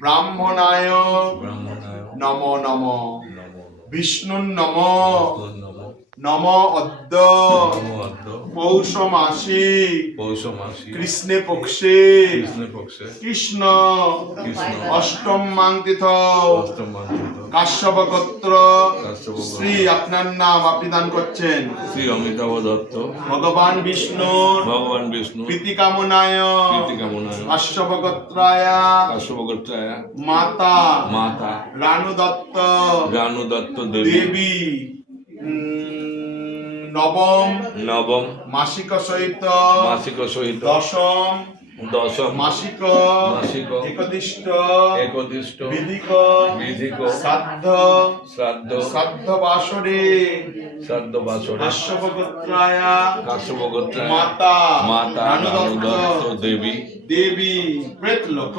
ব্রাহ্মণায় ব্রাহ্মণায় নমো নমো নমো বিষ্ণুর নমো নমো নমো অদ্য নমো অদ্য পৌষ মাসি পৌষ মাসি কৃষ্ণে পক্ষে পক্ষে কৃষ্ণ কৃষ্ণ অষ্টম মাঙ্কিত অষ্টম মান্বিত কাশ্যপ গোত্র কাশ্যপ গোত্র শ্রী আপনার নাম আপনি দান করছেন শ্রী অমিতাভ দত্ত ভগবান বিষ্ণুর প্রীতি কামনায় কাশ্যপ গোত্রায় কাশ্যপ গোত্রায় মাতা মাতা রানু দত্ত দেবী নবম মাসিক সহিত দশম মাসিক একদিষ্ট বিধিক শ্রাদ্ধ বাসরে কাশ্যপ গোত্রায় মাতা রানু দত্ত দেবী প্রেত লোক